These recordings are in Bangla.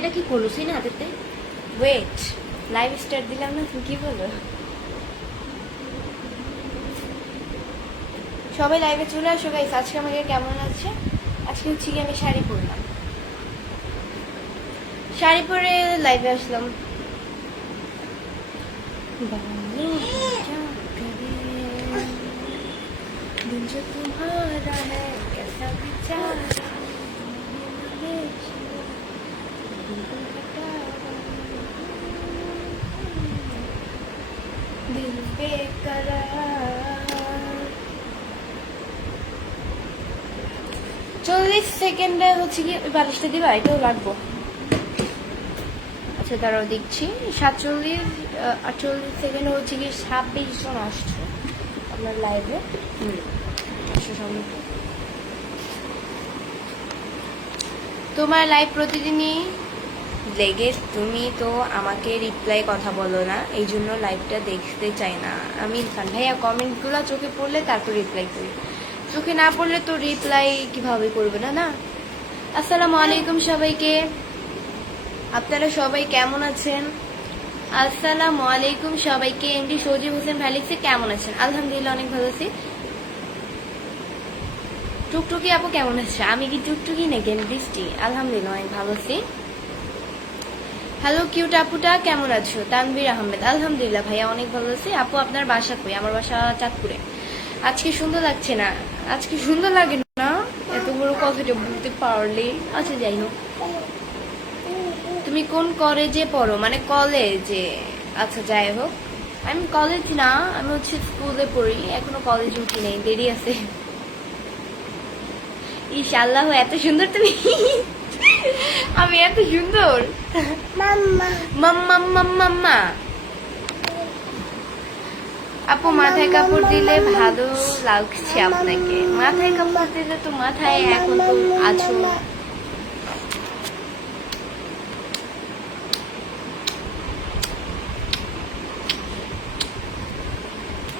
এটা কি করলো সেই না হাতেতে ওয়েট লাইভ স্টার্ট দিলাম না তুমি কি বলো সবাই লাইভে চলে আসো গাইস আজকে আমাকে কেমন লাগছে আজকে হচ্ছে কি আমি শাড়ি পরলাম শাড়ি পরে লাইভে আসলাম दिल जो तुम्हारा है कैसा विचार दिल बेकरार চল্লিশ সেকেন্ডে হচ্ছে কি ওই বালিশটা দিবা এটাও লাগবো আচ্ছা দাঁড়াও দেখছি সাতচল্লিশ আহ, আটচল্লিশ সেকেন্ড হচ্ছে কি ছাব্বিশ জন আসছে আপনার লাইভে হুম আসো সবাই। তোমার লাইভ প্রতিদিনই লেগে তুমি তো আমাকে রিপ্লাই কথা বলো না, এই জন্য লাইভটা দেখতে চাই না। আমি খান, ভাইয়া কমেন্টগুলো চোখে পড়লে তারপর রিপ্লাই করি। চোখে না পড়লে তো রিপ্লাই কীভাবে করবে না না? আসসালামু আলাইকুম সবাইকে। আপনারা সবাই কেমন আছেন? আসসালামু আলাইকুম সবাইকে। এমডি সজিব হোসেন ভ্যালিক্সে কেমন আছেন? আলহামদুলিল্লাহ, অনেক ভালো আছি। টুকটুকি আপু কেমন আছে? আমি কি টুকটুকি নাকি? বৃষ্টি। আলহামদুলিল্লাহ, অনেক ভালো আছি। হ্যালো কিউট আপুটা, কেমন আছো? তানভীর আহমেদ। আলহামদুলিল্লাহ ভাইয়া, অনেক ভালো আছি। আপু, আপনার বাসা কই? আমার বাসা চাঁদপুরে। আজকে সুন্দর লাগছে না? আজকে সুন্দর লাগে না? এত বড় কথাটা বলতে পারলে। আচ্ছা যাই হোক। তুমি কোন কলেজে পড়ো? মানে কলেজে আচ্ছা যাই হোক। আমি কলেজ না, আমি হচ্ছে স্কুলে পড়ি। এখনও কলেজে উঠি নেই, দেরি আছে। ইস আল্লাহ এত সুন্দর তুমি। আমি এত সুন্দর। মাম্মা। মাম্মা আপু মাথায় কাপড় দিলে ভালো লাগছে আপনাকে। মাথায় কাপড় দিলে তো মাথায় এখন তো আছো।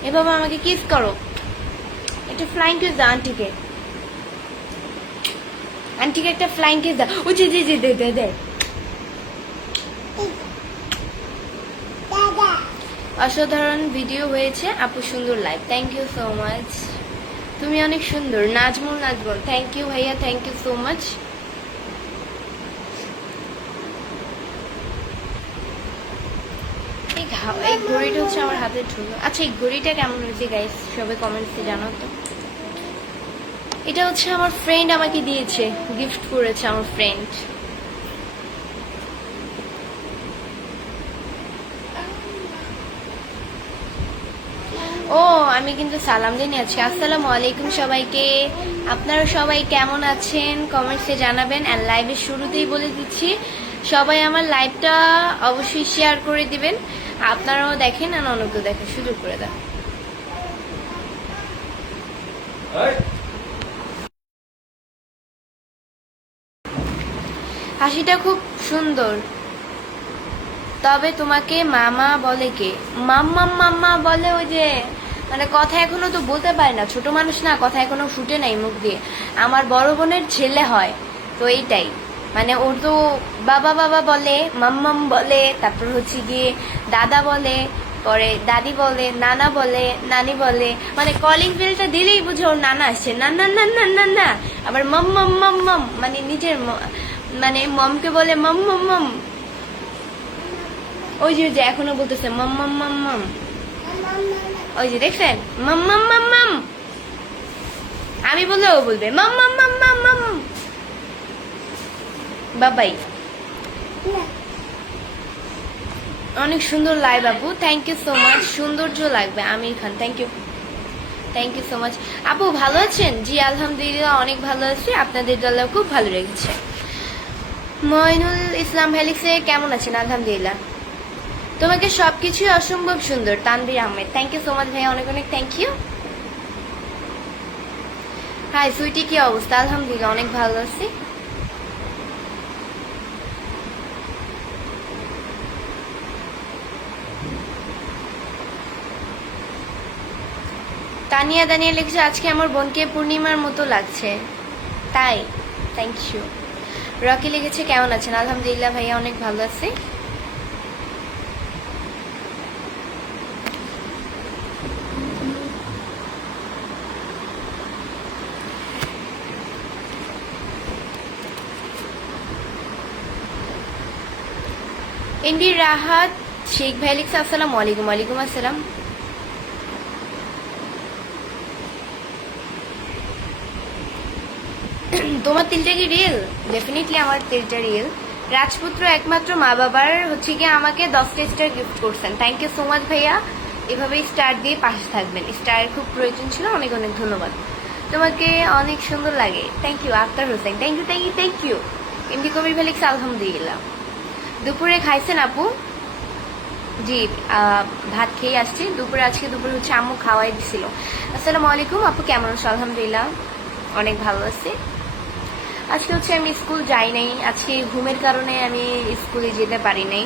এভাবে আমাকে কিস করো। একটা ফ্লাইং কিস দাও আন্টিকে আন্টিকে একটা ফ্লাইং কিস দাও ও জি জি জি দে দে দে অসাধারণ ভিডিও হয়েছে। আপু, সুন্দর live thank you so much তুমি অনেক সুন্দর। নাজমুল নাজমুল. থ্যাংক ইউ ভাইয়া থ্যাংক ইউ সো মাচ এই ঘড়িটা হচ্ছে আমার হাতে ঢুলো আচ্ছা এই ঘড়িটা কেমন হয়েছে গাইস সবাই কমেন্টসে জানাও তো। এটা হচ্ছে আমার ফ্রেন্ড আমাকে দিয়েছে গিফট করেছে আমার ফ্রেন্ড ও, আমি কিন্তু সালাম দিনে আছি। আসসালামু আলাইকুম সবাইকে। আপনারা সবাই কেমন আছেন? কমেন্টসে জানাবেন অ্যান্ড লাইভের শুরুতেই বলে দিচ্ছি, সবাই আমার লাইভটা অবশ্যই শেয়ার করে দিবেন। আপনারাও দেখেন আর অনেকেও দেখেন। সুযোগ করে দেন। হাসিটা খুব সুন্দর। তবে তোমাকে মামা বলে কে? মাম্মা মাম্মা বলে ওই যে মানে কথা এখনও তো বলতে পারে না। ছোট মানুষ না, কথা এখনও ফুটে নাই মুখ দিয়ে। আমার বড় বোনের ছেলে হয়, তো এইটাই। মানে ওর তো বাবা বাবা বলে মাম্মাম বলে, তারপর হচ্ছে গিয়ে দাদা বলে, পরে দাদি বলে, নানা বলে, নানি বলে। মানে কলিং বেলটা দিলেই বুঝে ওর নানা আসছে। না না না না না না। আবার মম মম মম মম মানে নিজের মানে মমকে বলে মম মম মম। ওই যে যে, এখনও বলতেছে, মাম মাম মাম মাম। ওই যে, দেখছেন? মাম মাম মাম মাম। আমি বললে ও বলবে, মাম মাম মাম মাম মাম। বাবাই। অনেক সুন্দর লাইভ আপু থ্যাংক ইউ সো মাচ সৌন্দর্য লাগবে Aamir Khan. Thank you thank you so much আপু, ভালো আছেন? জি, আলহামদুলিল্লাহ, অনেক ভালো আছি। আপনাদের দলে খুব ভালো লেগেছে। মইনুল ইসলাম ভ্যালিক্সে কেমন আছেন? আলহামদুলিল্লাহ। তোমাকে সবকিছুই অসম্ভব সুন্দর, Tanvir Ahmed. Thank you so much ভাই অনেক অনেক থ্যাংক ইউ হাই সুইটি, কি অবস্থা? আলহামদুলিল্লাহ, অনেক ভালো আছি। তানিয়া, দানিয়া লিখছে, আজকে আমার বোনকে পূর্ণিমার মতো লাগছে। তাই থ্যাংক ইউ রকি লিখেছে কেমন আছেন? আলহামদুলিল্লাহ ভাইয়া অনেক ভালো আছি। ইন্দি রাহাত, শেখ ভাই আসসালামু আলাইকুম। ওয়ালাইকুম আসসালাম। তোমার তিলটা কি রিয়েল ডেফিনেটলি আমার তিলটা রিয়েল রাজপুত্র একমাত্র মা বাবার হচ্ছে কি আমাকে দশটা স্টার গিফট করছেন। থ্যাংক ইউ সো মাচ ভাইয়া। এভাবেই স্টার দিয়ে পাশে থাকবেন। স্টারের খুব প্রয়োজন ছিল, অনেক অনেক ধন্যবাদ। তোমাকে অনেক সুন্দর লাগে। Thank you Akhtar Hossain. Thank you thank you thank you MD Kabir Felix, আলহামদুলিল্লাহ। দুপুরে খাইছেন আপু? জি ভাত খেয়ে আসছি। দুপুরে, আজকে দুপুরে হচ্ছে আম্মু খাওয়াই দিছিল। আসসালামু আলাইকুম, আপু কেমন আছো? আলহামদুলিল্লাহ। অনেক ভালো আছি। আজকে হচ্ছে আমি স্কুল যাই নাই। আজকে ঘুমের কারণে আমি স্কুলে যেতে পারি নাই।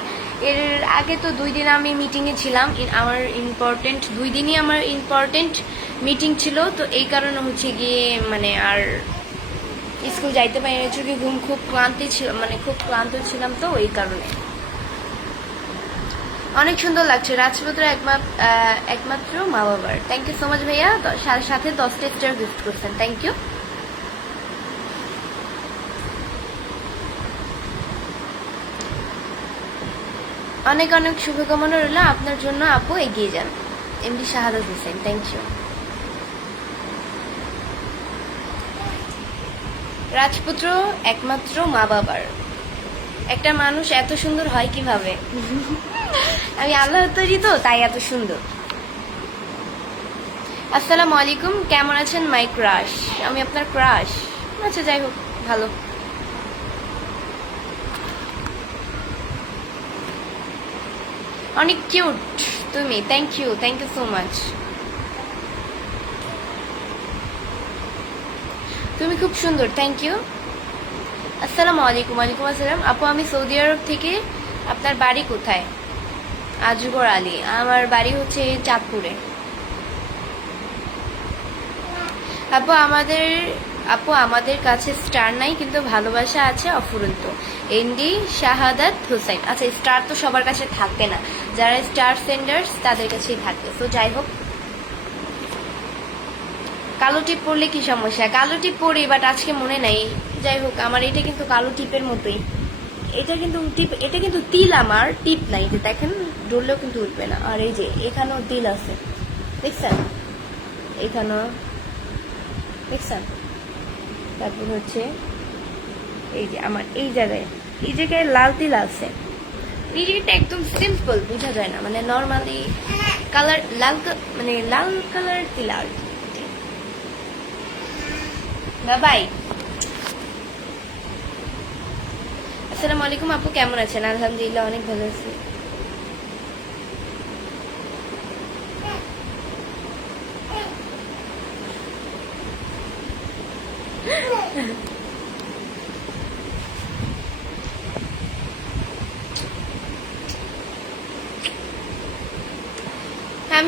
এর আগে তো দুই দিন আমি মিটিংয়ে ছিলাম। আমার ইম্পর্টেন্ট দুই দিনই আমার ইম্পর্টেন্ট মিটিং ছিল। তো এই কারণে হচ্ছে গিয়ে মানে আর স্কুল যাইতে পারি না চোখে ঘুম খুব ক্লান্তি ছিল মানে খুব ক্লান্ত ছিলাম তো এই কারণে। অনেক সুন্দর লাগছে। রাজপুত্র একমাত্র মা বাবার থ্যাংক ইউ সো মাচ ভাইয়া সাথে দশটা স্টার গিফট করছেন। থ্যাংক ইউ অনেক অনেক শুভকামনা রইল। আপনার জন্য আপু এগিয়ে যান। MD Shahadat Hossain thank you রাজপুত্র একমাত্র মা বাবার। একটা মানুষ এত সুন্দর হয় কীভাবে? আমি আল্লাহ তৈরি তো, তাই এত সুন্দর। আসসালামু আলাইকুম, কেমন আছেন মাই ক্রাশ আমি আপনার ক্রাশ। আচ্ছা যাই হোক, ভালো। অনেক কিউট তুমি thank you thank you so much তুমি খুব সুন্দর থ্যাংক ইউ আসসালামু আলাইকুম, ওয়ালাইকুম আসসালাম। আপু, আমি সৌদি আরব থেকে, আপনার বাড়ি কোথায়? আজগর আলী, আমার বাড়ি হচ্ছে চাঁদপুরে। আপু, আমাদের আপু, আমাদের কাছে স্টার নাই, কিন্তু ভালোবাসা আছে অফুরন্ত। এনডি শাহাদাত হোসেন আচ্ছা স্টার তো সবার কাছে থাকবে না। যারা স্টার সেন্ডার্স তাদের কাছেই থাকবে তো যাই হোক। কালো টিপ পরলে কি সমস্যা? কালো টিপ পরি বাট আজকে মনে নাই। যাই হোক, আমার এটা কিন্তু কালো টিপের মতোই। এটা কিন্তু টিপ, এটা কিন্তু তিল আমার। টিপ নাই যে, দেখেন ডললেও কিন্তু উঠবে না। আর এই যে, এখানেও তিল আছে। দেখছেন? এখানেও। দেখছেন? তারপর হচ্ছে এই যে আমার এই জায়গায় এই জায়গায় লাল তিল আছে। এই একদম সিম্পল বোঝা যায় না। মানে নর্মালি কালার লাল মানে লাল কালার তিল আর। বাবাই। আসসালামু আলাইকুম আপু, কেমন আছেন? আলহামদুলিল্লাহ, অনেক ভালো আছি।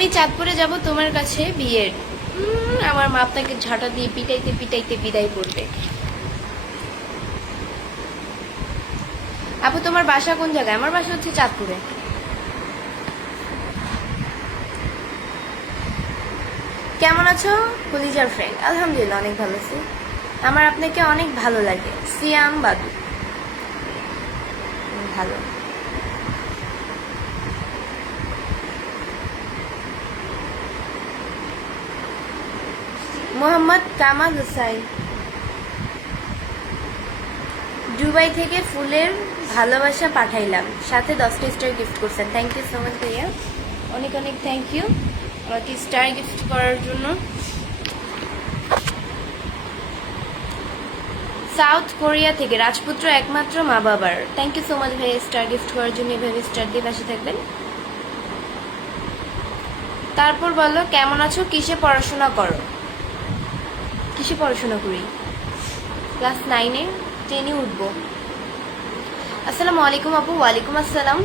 আমি চাঁদপুরে যাব, তোমার কাছে বিয়ের। আমার মা আপনাকে ঝাঁটা দিয়ে পিটাইতে পিটাইতে বিদায় করবে। আপু, তোমার বাসা কোন জায়গায়? আমার বাসা হচ্ছে চাঁদপুরে। কেমন আছো? পুলিজার ফ্রেন্ড আলহামদুলিল্লাহ, অনেক ভালো আছি। আমার আপনাকে অনেক ভালো লাগে। সিয়াম বাদু। ভালো। মোহাম্মদ কামাল হুসাইন। দুবাই থেকে ফুলের ভালোবাসা পাঠাইলাম। সাথে দশটা স্টার গিফট করছেন। থ্যাংক ইউ সো মাচ ভাইয়া। অনেক অনেক থ্যাংক ইউ আমাকে স্টার গিফট করার জন্য। সাউথ কোরিয়া থেকে রাজপুত্র একমাত্র মা বাবার। থ্যাংক ইউ সো মাচ ভাইয়া স্টার গিফট করার জন্য। এভাবে স্টার দিয়ে পাশে থাকবেন। তারপর বলো, কেমন আছো? কিসে পড়াশোনা করো? কিসে পড়াশোনা করি? ক্লাস নাইনে টেনে উঠবো। আসসালামু আলাইকুম আপু, ওয়ালাইকুম আসসালাম।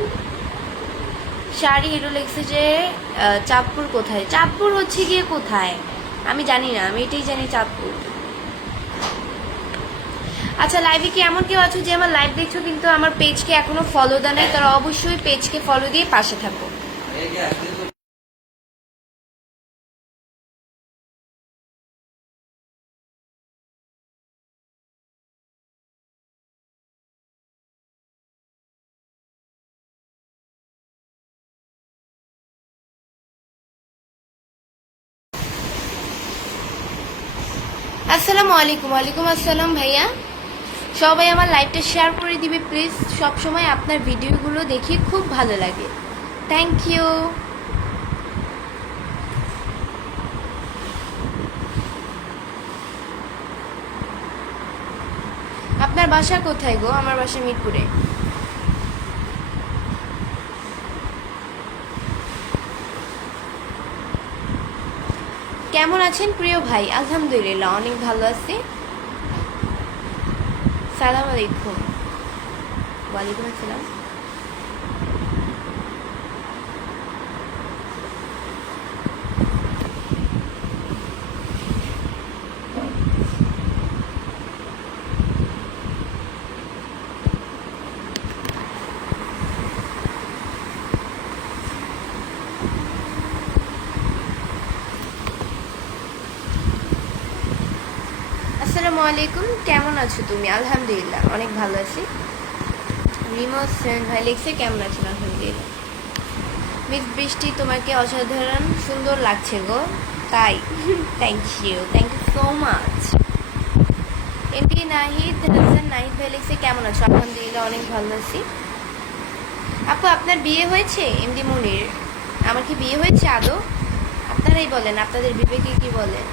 শাড়ি হিরো লিখছে যে চাঁদপুর কোথায়? চাঁদপুর হচ্ছে গিয়ে কোথায়? আমি জানি না, আমি এটাই জানি চাঁদপুর। আচ্ছা লাইভে কি এমন কেউ আছো যে আমার লাইভ দেখছ কিন্তু আমার পেজকে এখনও ফলো দেয় নাই? তারা অবশ্যই পেজকে ফলো দিয়ে পাশে থাকো। আসসালামু আলাইকুম। ওয়ালাইকুম আসসালাম ভাইয়া। সবাই আমার লাইভটা শেয়ার করে দিবে প্লিজ সব সময় আপনার ভিডিওগুলো দেখি খুব ভালো লাগে। থ্যাংক ইউ আপনার বাসা কোথায় গো? আমার বাসা মিরপুরে। কেমন আছেন প্রিয় ভাই? আলহামদুলিল্লাহ অনেক ভালো আছি। সালাম আলাইকুম। ওয়ালাইকুম আসসালাম। আসসালামু আলাইকুম। কেমন আছো তুমি? আলহামদুলিল্লাহ, অনেক ভালো আছি। রিমোট সেন ভাই লিখছে, কেমন আছেন? আলহামদুলিল্লাহ। মিস বৃষ্টি তোমাকে অসাধারণ সুন্দর লাগছে গো। তাই thank you thank you so much MD Nahid, Hasan Nahid ভাই লিখছে, কেমন আছো? আলহামদুলিল্লাহ, অনেক ভালো আছি। আপু, আপনার বিয়ে হয়েছে? এমডি মনির, আমার কি বিয়ে হয়েছে আদৌ? আপনারাই বলেন, আপনাদের বিবেকে কি বলেন?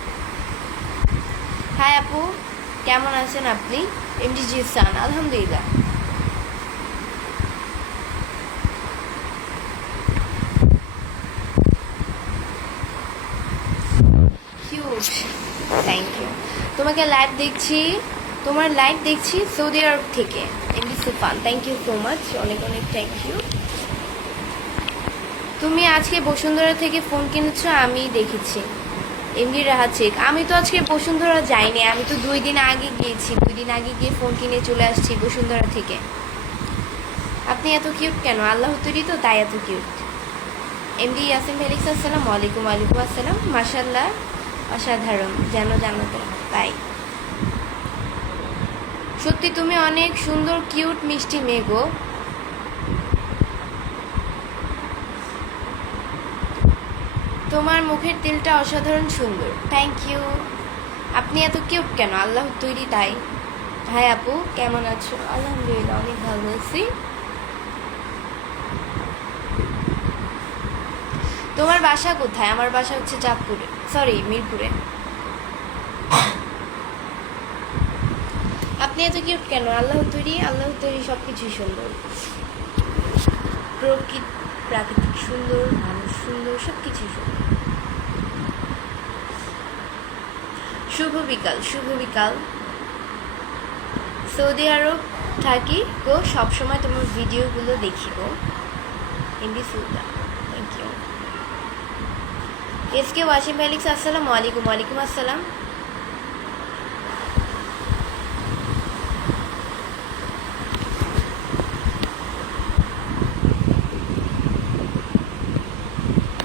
হাই আপু কেমন আছেন আপনি? এমডি জিসান আলহামদুলিল্লাহ। কিউট থ্যাংক ইউ তোমাকে লাইভ দেখছি, তোমার লাইভ দেখছি সৌদি আরব থেকে এমডি সুফান থ্যাংক ইউ সো মাচ অনেক অনেক থ্যাংক ইউ তুমি আজকে বসুন্ধরা থেকে ফোন কিনেছো, আমি দেখেছি। এমনি রাহাচেক আমি তো আজকে বসুন্ধরা যাইনি, আমি তো দুই দিন আগে গিয়েছি। দুই দিন আগে গিয়ে ফোন কিনে চলে আসছি বসুন্ধরা থেকে। আপনি এত কিউট কেন? আল্লাহ তৈরি তো, তাই এত কিউট এমডি ইয়াসিম ফেলিক্স আসসালাম ওয়ালাইকুম ওয়ালাইকুম আসসালাম। মাসাল্লাহ অসাধারণ। যেন জানাতে তাই। সত্যি তুমি অনেক সুন্দর কিউট মিষ্টি মেয়ে গো। তোমার মুখের তিলটা অসাধারণ সুন্দর। থ্যাংক ইউ আপনি এত কিউট কেন? আল্লাহ তৈরি তাই। হাই আপু, কেমন আছো? আলহামদুলিল্লাহ, অনেক ভালো আছি। তোমার বাসা কোথায়? আমার বাসা হচ্ছে চাঁদপুরে। সরি মিরপুরে। আপনি এত কিউট কেন? আল্লাহ তৈরি আল্লাহ তৈরি সব কিছুই সুন্দর। প্রকৃতি প্রাকৃতিক সুন্দর, মানুষ সুন্দর সব কিছুই সুন্দর। শুভ বিকাল শুভ বিকাল। সৌদি আরব, থাকি গো, সবসময় তোমার ভিডিওগুলো দেখি গো। MD Sultan thank you S K Wasim Felix আসসালামু আলাইকুম আসসালাম।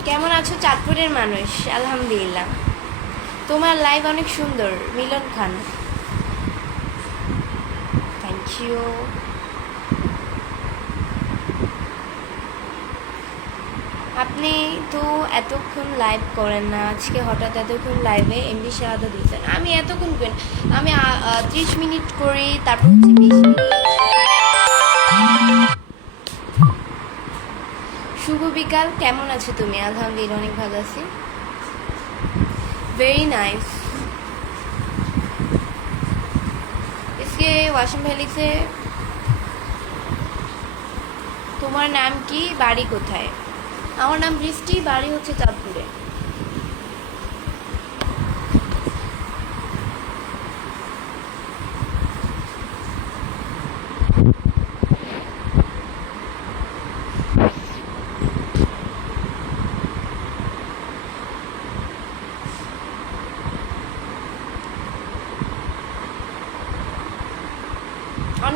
কেমন আছো চাঁদপুরের মানুষ? আলহামদুলিল্লাহ। তোমার লাইভ অনেক সুন্দর, মিলন খান। থ্যাংক ইউ আপনি তো এতক্ষণ লাইভ করেন না, আজকে হঠাৎ এতক্ষণ লাইভে এমবি শাহাদা দিয়েছেন। আমি এতক্ষণ আমি ত্রিশ মিনিট করি, তারপর হচ্ছে বিশ মিনিট। বিকাল কেমন আছো তুমি আলহামদুলিল্লাহ অনেক ভালো আছি ভেরি নাইস इसके ওয়াশিং ভ্যালিতে তোমার নাম কি বাড়ি কোথায় আমার নাম বৃষ্টি বাড়ি হচ্ছে চাঁদপুরে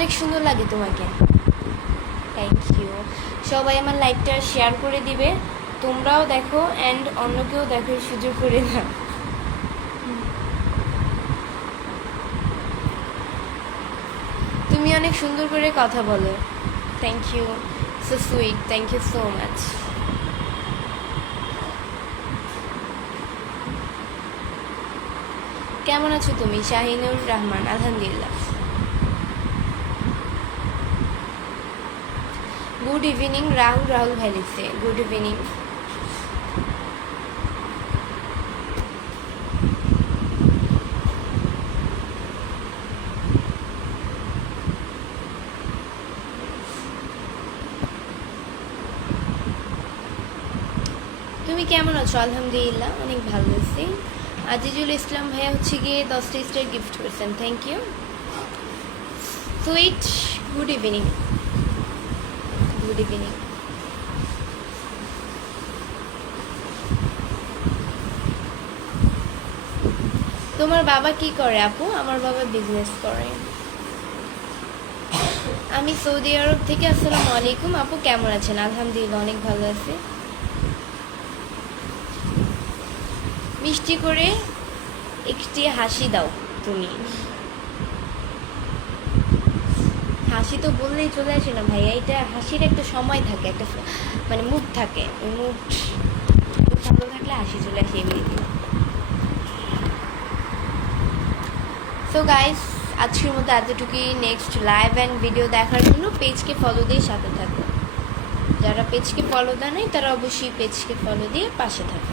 অনেক সুন্দর লাগে তোমাকে। থ্যাংক ইউ সবাই আমার লাইভটা শেয়ার করে দিবে। তোমরাও দেখো অ্যান্ড অন্যকেও দেখো সুযোগ করে দাও। তুমি অনেক সুন্দর করে কথা বলো। Thank you so sweet thank you so much কেমন আছো তুমি? শাহিনুর রহমান, আলহামদুলিল্লাহ। গুড ইভিনিং রাহুল রাহুল লিখছে গুড ইভিনিং তুমি কেমন আছো? আলহামদুলিল্লাহ, অনেক ভালো আছি। আজিজুল ইসলাম ভাইয়া হচ্ছে গিয়ে দশটা স্টার গিফট করছেন। Thank you sweet good evening good evening তোমার বাবা কি করে আপু? আমার বাবা বিজনেস করে। আমি সৌদি আরব থেকে, আসসালামু আলাইকুম। আপু কেমন আছেন? আলহামদুলিল্লাহ, অনেক ভালো আছি। মিষ্টি করে একটি হাসি দাও তুমি। হাসি তো বললেই চলে আসে না ভাইয়া এটা হাসির একটা সময় থাকে, একটা মানে মুখ থাকে। মুড ভালো থাকলে হাসি চলে আসে এমনিতে সো গাইস আজকের মতো এতটুকুই। নেক্সট লাইভ অ্যান্ড ভিডিও দেখার জন্য পেজকে ফলো দিয়ে সাথে থাকো। যারা পেজকে ফলো দেয় নাই, তারা অবশ্যই পেজকে ফলো দিয়ে পাশে থাকো।